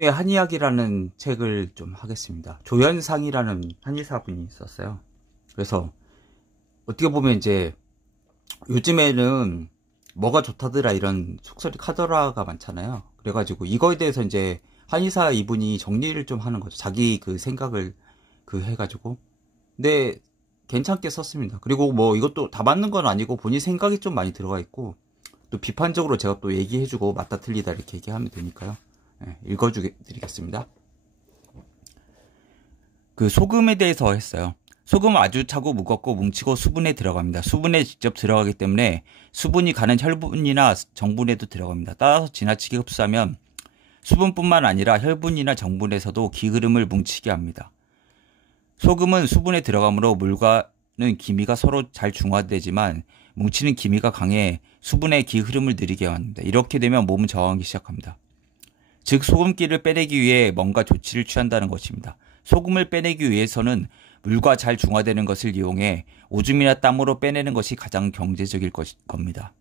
한의학이라는 책을 좀 하겠습니다. 조현상이라는 한의사분이 있었어요. 그래서 어떻게 보면 이제 요즘에는 뭐가 좋다더라 이런 속설이 카더라가 많잖아요. 그래가지고 이거에 대해서 이제 한의사 이분이 정리를 좀 하는 거죠. 자기 그 생각을 해가지고. 근데 괜찮게 썼습니다. 그리고 뭐 이것도 다 맞는 건 아니고 본인 생각이 좀 많이 들어가 있고, 또 비판적으로 제가 또 얘기해주고 맞다 틀리다 이렇게 얘기하면 되니까요. 네, 읽어드리겠습니다. 그 소금에 대해서 했어요. 소금은 아주 차고 무겁고 뭉치고 수분에 들어갑니다. 수분에 직접 들어가기 때문에 수분이 가는 혈분이나 정분에도 들어갑니다. 따라서 지나치게 흡수하면 수분뿐만 아니라 혈분이나 정분에서도 기흐름을 뭉치게 합니다. 소금은 수분에 들어가므로 물과는 기미가 서로 잘 중화되지만 뭉치는 기미가 강해 수분의 기흐름을 느리게 합니다. 이렇게 되면 몸은 저항하기 시작합니다. 즉 소금기를 빼내기 위해 뭔가 조치를 취한다는 것입니다. 소금을 빼내기 위해서는 물과 잘 중화되는 것을 이용해 오줌이나 땀으로 빼내는 것이 가장 경제적일 겁니다.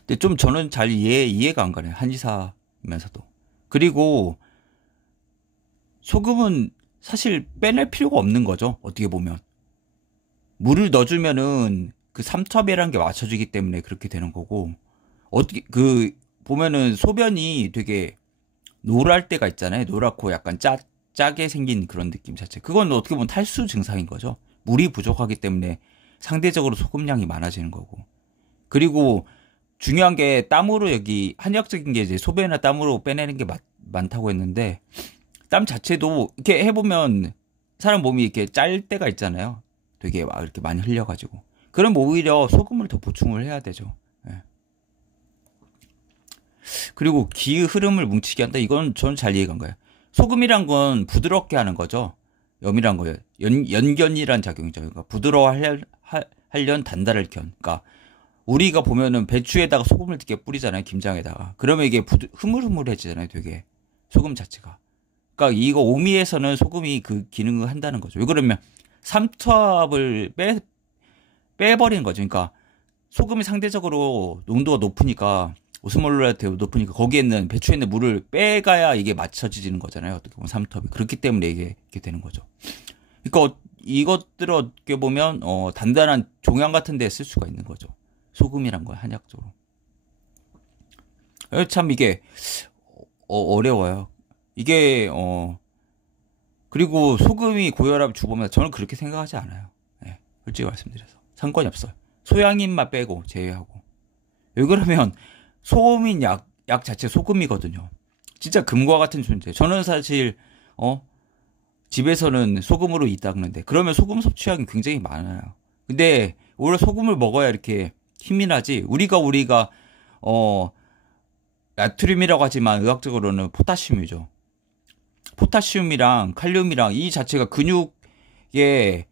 근데 좀 저는 잘 이해가 안 가네요. 한의사면서도. 그리고 소금은 사실 빼낼 필요가 없는 거죠. 어떻게 보면. 물을 넣어주면은 그 삼투압이라는 게 맞춰지기 때문에 그렇게 되는 거고, 어떻게, 보면은 소변이 되게 노랄 때가 있잖아요. 노랗고 약간 짜게 생긴 그런 느낌 자체. 그건 어떻게 보면 탈수 증상인 거죠. 물이 부족하기 때문에 상대적으로 소금량이 많아지는 거고. 그리고 중요한 게 땀으로 여기 한의학적인 게 이제 소변이나 땀으로 빼내는 게 많다고 했는데, 땀 자체도 이렇게 해보면 사람 몸이 이렇게 짤 때가 있잖아요. 되게 막 이렇게 많이 흘려가지고. 그럼 오히려 소금을 더 보충을 해야 되죠. 예. 그리고 기의 흐름을 뭉치게 한다. 이건 저는 잘 이해가 안 가요. 소금이란 건 부드럽게 하는 거죠. 염이란 거예요. 연견이란 작용이죠. 그러니까 부드러워 하려는 단단할 견. 그러니까 우리가 보면은 배추에다가 소금을 이렇게 뿌리잖아요. 김장에다가. 그러면 이게 흐물흐물해지잖아요. 되게 소금 자체가. 그러니까 이거 오미에서는 소금이 그 기능을 한다는 거죠. 왜 그러면 삼투압을 빼버리는 거죠. 그러니까 소금이 상대적으로 농도가 높으니까 오스몰라테 높으니까 거기에 있는 배추에 있는 물을 빼가야 이게 맞춰지는 거잖아요. 어떻게 보면 삼투압이 그렇기 때문에 이게 이렇게 되는 거죠. 그러니까 이것들을 어떻게 보면 단단한 종양 같은 데 쓸 수가 있는 거죠. 소금이란 거 한약적으로. 참 이게 어려워요. 이게 그리고 소금이 고혈압 주범이다. 저는 그렇게 생각하지 않아요. 네, 솔직히 말씀드려서 상관이 없어요. 소양인만 빼고 제외하고. 왜 그러면 소음인 약 자체 소금이거든요. 진짜 금과 같은 존재. 저는 사실 집에서는 소금으로 이 닦는데 그러면 소금 섭취량이 굉장히 많아요. 근데 오히려 소금을 먹어야 이렇게 힘이 나지. 우리가 나트륨이라고 하지만 의학적으로는 포타슘이죠. 포타슘이랑 칼륨이랑 이 자체가 근육에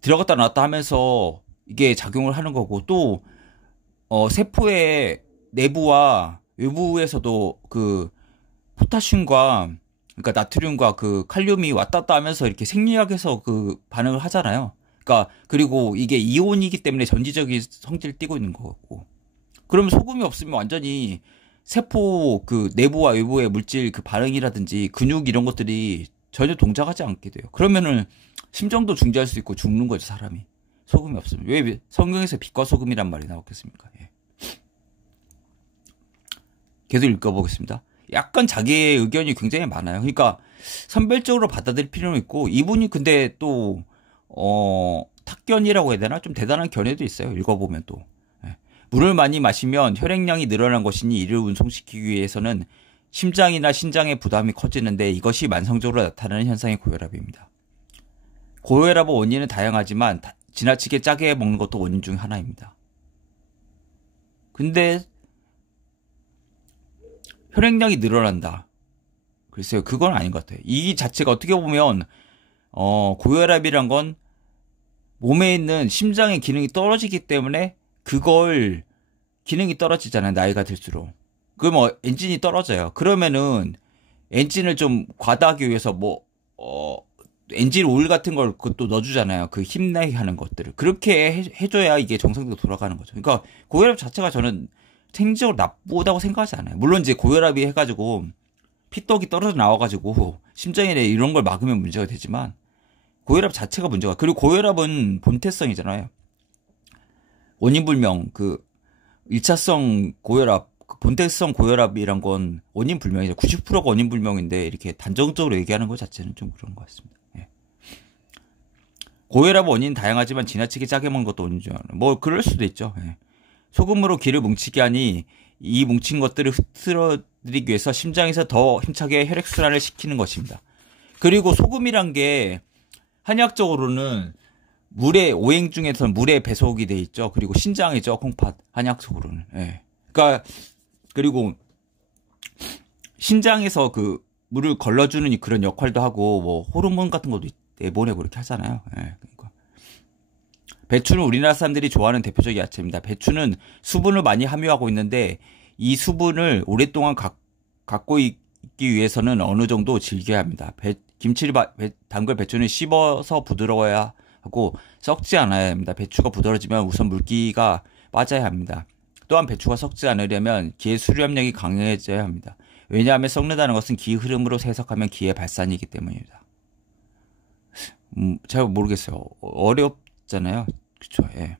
들어갔다 나왔다 하면서 이게 작용을 하는 거고, 또 세포의 내부와 외부에서도 그 포타슘과 그러니까 나트륨과 그 칼륨이 왔다 갔다 하면서 이렇게 생리학에서 그 반응을 하잖아요. 그러니까 그리고 이게 이온이기 때문에 전지적인 성질을 띠고 있는 거고. 그러면 소금이 없으면 완전히 세포 그 내부와 외부의 물질 그 반응이라든지 근육 이런 것들이 전혀 동작하지 않게 돼요. 그러면은 심정도 중지할 수 있고 죽는 거죠, 사람이. 소금이 없으면. 왜 성경에서 빛과 소금이란 말이 나왔겠습니까? 예. 계속 읽어보겠습니다. 약간 자기의 의견이 굉장히 많아요. 그러니까 선별적으로 받아들일 필요는 있고, 이분이 근데 또 탁견이라고 해야 되나? 좀 대단한 견해도 있어요. 읽어보면 또. 물을 많이 마시면 혈액량이 늘어난 것이니 이를 운송시키기 위해서는 심장이나 신장의 부담이 커지는데 이것이 만성적으로 나타나는 현상이 고혈압입니다. 고혈압의 원인은 다양하지만 지나치게 짜게 먹는 것도 원인 중 하나입니다. 근데 혈액량이 늘어난다. 글쎄요, 그건 아닌 것 같아요. 이 자체가 어떻게 보면 고혈압이란 건 몸에 있는 심장의 기능이 떨어지기 때문에 그걸 기능이 떨어지잖아요. 나이가 들수록. 그러면 엔진이 떨어져요. 그러면은 엔진을 좀 과다하기 위해서 엔진 오일 같은 걸 그것도 넣어주잖아요. 그 힘내게 하는 것들을. 그렇게 해줘야 이게 정상적으로 돌아가는 거죠. 그러니까 고혈압 자체가 저는 생리적으로 나쁘다고 생각하지 않아요. 물론 이제 고혈압이 해가지고 피떡이 떨어져 나와가지고 심장이래 이런 걸 막으면 문제가 되지만 고혈압 자체가 문제가. 그리고 고혈압은 본태성이잖아요. 원인불명, 1차성 고혈압, 본태성 고혈압이란 건 원인불명이죠. 90%가 원인불명인데 이렇게 단정적으로 얘기하는 것 자체는 좀 그런 것 같습니다. 예. 고혈압 원인 다양하지만 지나치게 짜게 먹는 것도 원인 중 하나. 뭐 그럴 수도 있죠. 예. 소금으로 기를 뭉치게 하니 이 뭉친 것들을 흐트러뜨리기 위해서 심장에서 더 힘차게 혈액순환을 시키는 것입니다. 그리고 소금이란 게 한의학적으로는 물의 오행 중에서는 물에 배속이 돼 있죠. 그리고 신장이죠. 콩팥 한의학적으로는. 예. 그러니까 그리고 신장에서 그 물을 걸러주는 그런 역할도 하고 뭐 호르몬 같은 것도 내보내고 이렇게 하잖아요. 예. 그러니까 배추는 우리나라 사람들이 좋아하는 대표적인 야채입니다. 배추는 수분을 많이 함유하고 있는데 이 수분을 오랫동안 갖고 있기 위해서는 어느 정도 질겨야 합니다. 김치를 담글 배추는 씹어서 부드러워야 하고 썩지 않아야 합니다. 배추가 부드러워지면 우선 물기가 빠져야 합니다. 또한 배추가 썩지 않으려면 기의 수렴력이 강해져야 합니다. 왜냐하면 썩는다는 것은 기 흐름으로 해석하면 기의 발산이기 때문입니다. 잘 모르겠어요. 어렵잖아요. 그쵸? 예.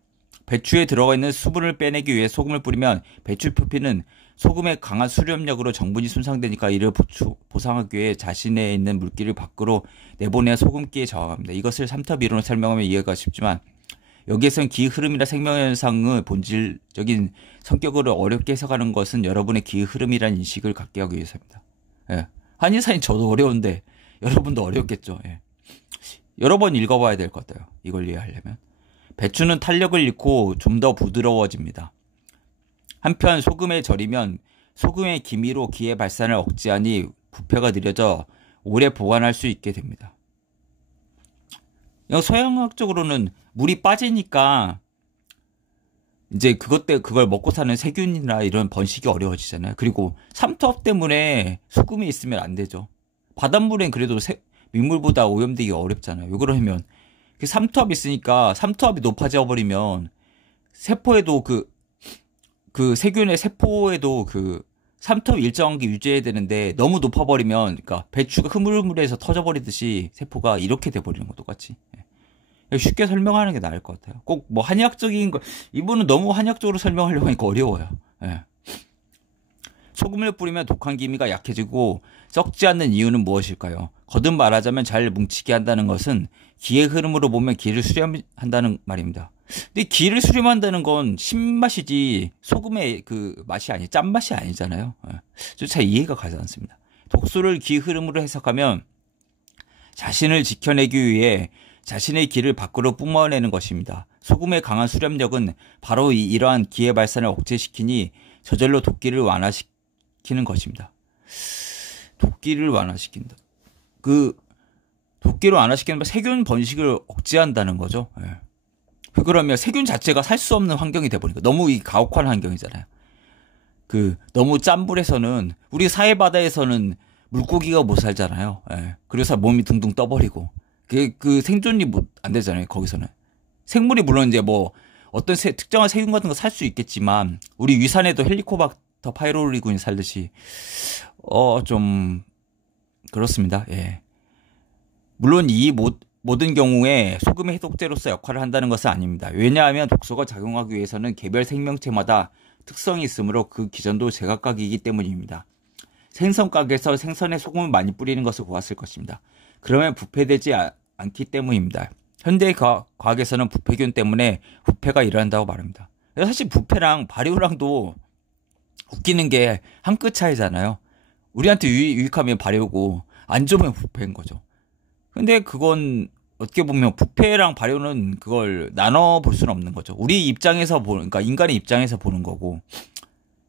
배추에 들어가 있는 수분을 빼내기 위해 소금을 뿌리면 배추 표피는 소금의 강한 수렴력으로 정분이 손상되니까 이를 보상하기 위해 자신에 있는 물기를 밖으로 내보내야 소금기에 저항합니다. 이것을 삼탑 이론으로 설명하면 이해가 쉽지만 여기에서는 기 흐름이나 생명현상의 본질적인 성격으로 어렵게 해석하는 것은 여러분의 기 흐름이라는 인식을 갖게 하기 위해서입니다. 예. 한의사인 저도 어려운데 여러분도 어렵겠죠. 예. 여러 번 읽어봐야 될 것 같아요. 이걸 이해하려면. 배추는 탄력을 잃고 좀 더 부드러워집니다. 한편 소금에 절이면 소금의 기미로 기의 발산을 억제하니 부패가 느려져 오래 보관할 수 있게 됩니다. 서양학적으로는 물이 빠지니까 이제 그걸 먹고 사는 세균이나 이런 번식이 어려워지잖아요. 그리고 삼투압 때문에 소금이 있으면 안 되죠. 바닷물엔 그래도 민물보다 오염되기 어렵잖아요. 왜 그러냐면 삼투압이 있으니까 삼투압이 높아져 버리면 세포에도 그 세균의 세포에도 삼투압 일정한 게 유지해야 되는데 너무 높아버리면 그러니까 배추가 흐물흐물해서 터져버리듯이 세포가 이렇게 돼버리는 거 똑같이. 쉽게 설명하는 게 나을 것 같아요. 꼭 뭐 한의학적인 거 이분은 너무 한의학적으로 설명하려고 하니까 어려워요. 예. 소금을 뿌리면 독한 기미가 약해지고 썩지 않는 이유는 무엇일까요? 거듭 말하자면 잘 뭉치게 한다는 것은 기의 흐름으로 보면 기를 수렴한다는 말입니다. 근데 기를 수렴한다는 건 신맛이지 소금의 맛이 짠맛이 아니잖아요. 잘 이해가 가지 않습니다. 독소를 기 흐름으로 해석하면 자신을 지켜내기 위해 자신의 기를 밖으로 뿜어내는 것입니다. 소금의 강한 수렴력은 바로 이러한 기의 발산을 억제시키니 저절로 독기를 완화시키는 것입니다. 독기를 완화시킨다. 독기를 완화시키는 건 세균 번식을 억제한다는 거죠. 예. 그러면 세균 자체가 살 수 없는 환경이 돼버리니까 너무 가혹한 환경이잖아요. 너무 짠 물에서는 우리 사해바다에서는 물고기가 못 살잖아요. 예. 그래서 몸이 둥둥 떠버리고 생존이 안 되잖아요. 거기서는 생물이 물론 이제 뭐 어떤 특정한 세균 같은 거 살 수 있겠지만 우리 위산에도 헬리코박터 파이로리군이 살듯이 좀 그렇습니다. 예. 물론 이 모든 경우에 소금의 해독제로서 역할을 한다는 것은 아닙니다. 왜냐하면 독소가 작용하기 위해서는 개별 생명체마다 특성이 있으므로 그 기전도 제각각이기 때문입니다. 생선가게에서 생선에 소금을 많이 뿌리는 것을 보았을 것입니다. 그러면 부패되지 않기 때문입니다. 현대 과학에서는 부패균 때문에 부패가 일어난다고 말합니다. 사실 부패랑 발효랑도 웃기는 게 한 끗 차이잖아요. 우리한테 유익하면 발효고 안 좋으면 부패인 거죠. 근데 그건 어떻게 보면 부패랑 발효는 그걸 나눠 볼 수는 없는 거죠. 우리 입장에서 그러니까 인간의 입장에서 보는 거고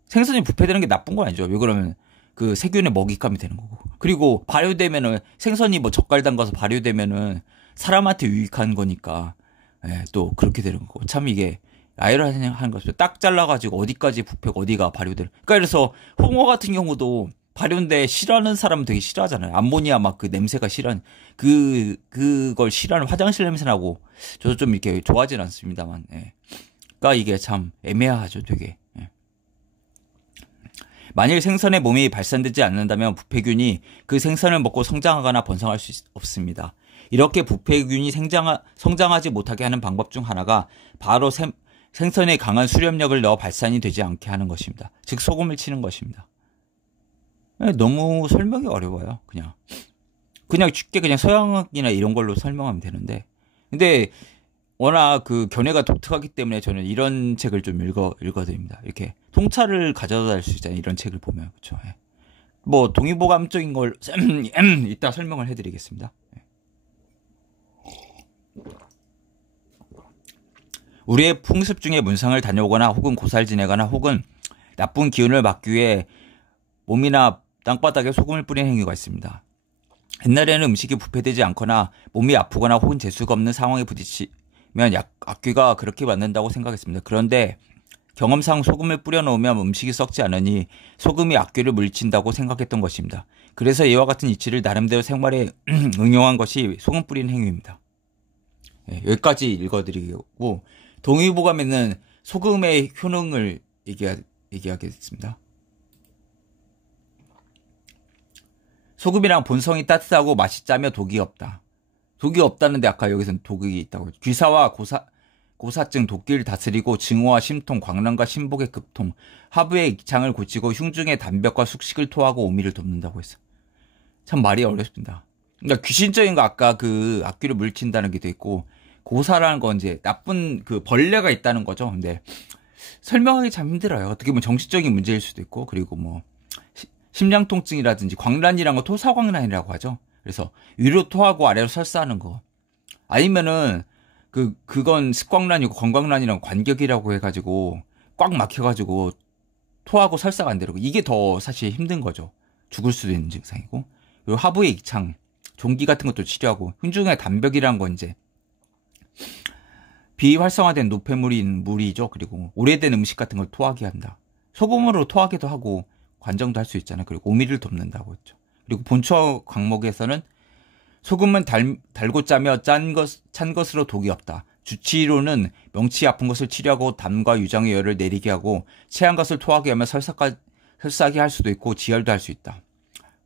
생선이 부패되는 게 나쁜 건 아니죠. 왜 그러면 세균의 먹잇감이 되는 거고. 그리고 발효되면은 생선이 뭐 젓갈 담가서 발효되면은 사람한테 유익한 거니까 또 그렇게 되는 거고. 참 이게 아이러니한 거죠. 딱 잘라가지고 어디까지 부패고 어디가 발효되는. 그러니까 그래서 홍어 같은 경우도 발효인데 싫어하는 사람은 되게 싫어하잖아요. 암모니아 막 냄새가 싫어하는 그걸 싫어하는 화장실 냄새 나고 저도 좀 이렇게 좋아하진 않습니다만. 그러니까 이게 참 애매하죠, 되게. 만일 생선의 몸이 발산되지 않는다면 부패균이 그 생선을 먹고 성장하거나 번성할 수 없습니다. 이렇게 부패균이 성장하지 못하게 하는 방법 중 하나가 바로 생선에 강한 수렴력을 넣어 발산이 되지 않게 하는 것입니다. 즉 소금을 치는 것입니다. 너무 설명이 어려워요. 그냥 쉽게 그냥 서양학이나 이런 걸로 설명하면 되는데, 근데 워낙 그 견해가 독특하기 때문에 저는 이런 책을 좀 읽어드립니다. 이렇게 통찰을 가져다 줄 수 있잖아요. 이런 책을 보면. 그렇죠. 예. 뭐 동의보감적인 걸 이따 설명을 해드리겠습니다. 우리의 풍습 중에 문상을 다녀오거나 혹은 고사를 지내거나 혹은 나쁜 기운을 막기 위해 몸이나 땅바닥에 소금을 뿌리는 행위가 있습니다. 옛날에는 음식이 부패되지 않거나 몸이 아프거나 혹은 재수가 없는 상황에 부딪히면 악귀가 그렇게 만든다고 생각했습니다. 그런데 경험상 소금을 뿌려 놓으면 음식이 썩지 않으니 소금이 악귀를 물리친다고 생각했던 것입니다. 그래서 이와 같은 이치를 나름대로 생활에 응용한 것이 소금 뿌리는 행위입니다. 네, 여기까지 읽어드리고 동의보감에는 소금의 효능을 얘기하겠습니다. 소금이랑 본성이 따뜻하고 맛이 짜며 독이 없다. 독이 없다는데 아까 여기서는 독이 있다고 했죠. 귀사와 고사증, 독기를 다스리고 증오와 심통, 광란과 신복의 급통, 하부의 익창을 고치고 흉중의 단벽과 숙식을 토하고 오미를 돕는다고 했어. 참 말이 어렵습니다. 그러니까 귀신적인 거 아까 그 악귀를 물친다는 게 돼 있고 고사라는 건 이제 나쁜 그 벌레가 있다는 거죠. 근데 설명하기 참 힘들어요. 어떻게 보면 정신적인 문제일 수도 있고 그리고 뭐 심장 통증이라든지 광란이란 거 토사광란이라고 하죠. 그래서 위로 토하고 아래로 설사하는 거. 아니면은 그건 습광란이고 건광란이랑 관격이라고 해가지고 꽉 막혀가지고 토하고 설사가 안 되고 이게 더 사실 힘든 거죠. 죽을 수도 있는 증상이고. 그리고 하부의 익창, 종기 같은 것도 치료하고 흉중의 단벽이란 건 이제 비활성화된 노폐물인 물이죠. 그리고 오래된 음식 같은 걸 토하게 한다. 소금으로 토하기도 하고 관정도 할 수 있잖아요. 그리고 오미를 돕는다고 했죠. 그리고 본초 강목에서는 소금은 달고 짜며 찬 것으로 독이 없다. 주치의로는 명치 아픈 것을 치료하고 담과 유장의 열을 내리게 하고 체한 것을 토하게 하며 설사하게 할 수도 있고 지혈도 할 수 있다.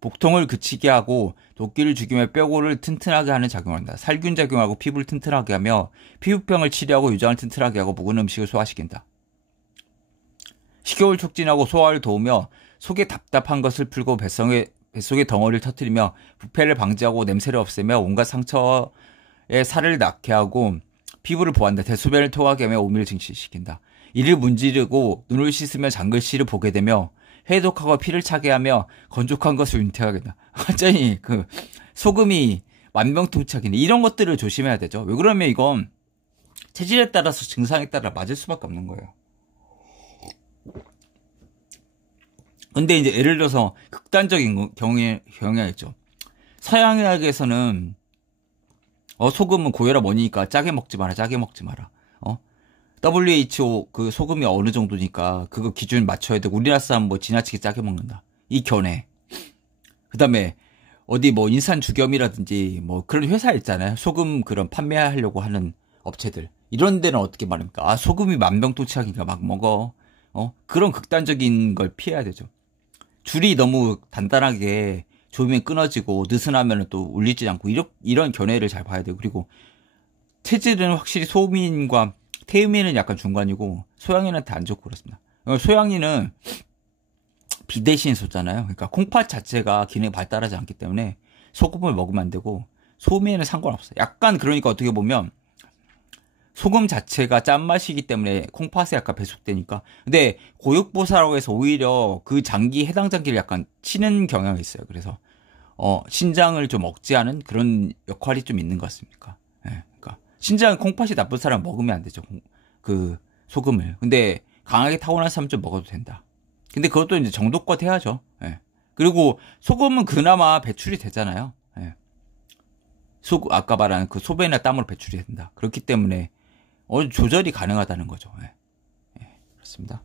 복통을 그치게 하고 도끼를 죽이며 뼈골을 튼튼하게 하는 작용을 한다. 살균 작용하고 피부를 튼튼하게 하며 피부병을 치료하고 유장을 튼튼하게 하고 묵은 음식을 소화시킨다. 식욕을 촉진하고 소화를 도우며 속에 답답한 것을 풀고 뱃속의 덩어리를 터뜨리며 부패를 방지하고 냄새를 없애며 온갖 상처에 살을 낫게 하고 피부를 보호한다. 대소변을 토하게 하며 오미를 증식시킨다. 이를 문지르고 눈을 씻으며 장글씨를 보게 되며 해독하고 피를 차게 하며 건조한 것을 윤택하게 한다. 완전히 그 소금이 만병통치약이네. 이런 것들을 조심해야 되죠. 왜 그러면 이건 체질에 따라서 증상에 따라 맞을 수밖에 없는 거예요. 근데 이제 예를 들어서 극단적인 경우가 있죠. 서양의학에서는 소금은 고혈압 원인이니까 짜게 먹지 마라. WHO 그 소금이 어느 정도니까 그거 기준 맞춰야 되고 우리나라 사람 뭐 지나치게 짜게 먹는다. 이 견해. 그다음에 어디 뭐 인산 주겸이라든지 뭐 그런 회사 있잖아요. 소금 그런 판매하려고 하는 업체들. 이런 데는 어떻게 말합니까? 소금이 만병통치약이니까 막 먹어. 그런 극단적인 걸 피해야 되죠. 줄이 너무 단단하게 조이면 끊어지고 느슨하면 또 울리지 않고 이런 견해를 잘 봐야 돼요. 그리고 체질은 확실히 소민과 태음인은 약간 중간이고 소양인한테 안 좋고 그렇습니다. 소양인은 비대신 소잖아요. 그러니까 콩팥 자체가 기능이 발달하지 않기 때문에 소금을 먹으면 안 되고 소미에는 상관없어요. 약간 그러니까 어떻게 보면 소금 자체가 짠맛이기 때문에 콩팥에 약간 배속되니까. 근데 고육보사라고 해서 오히려 그 해당 장기를 약간 치는 경향이 있어요. 그래서 신장을 좀 억제하는 그런 역할이 좀 있는 것 같습니다. 예, 그러니까 신장 콩팥이 나쁜 사람 먹으면 안 되죠. 그 소금을. 근데 강하게 타고난 사람 좀 먹어도 된다. 근데 그것도 이제 정도껏 해야죠. 예. 그리고 소금은 그나마 배출이 되잖아요. 예. 아까 말한 그 소변이나 땀으로 배출이 된다. 그렇기 때문에 조절이 가능하다는 거죠. 예. 예, 그렇습니다.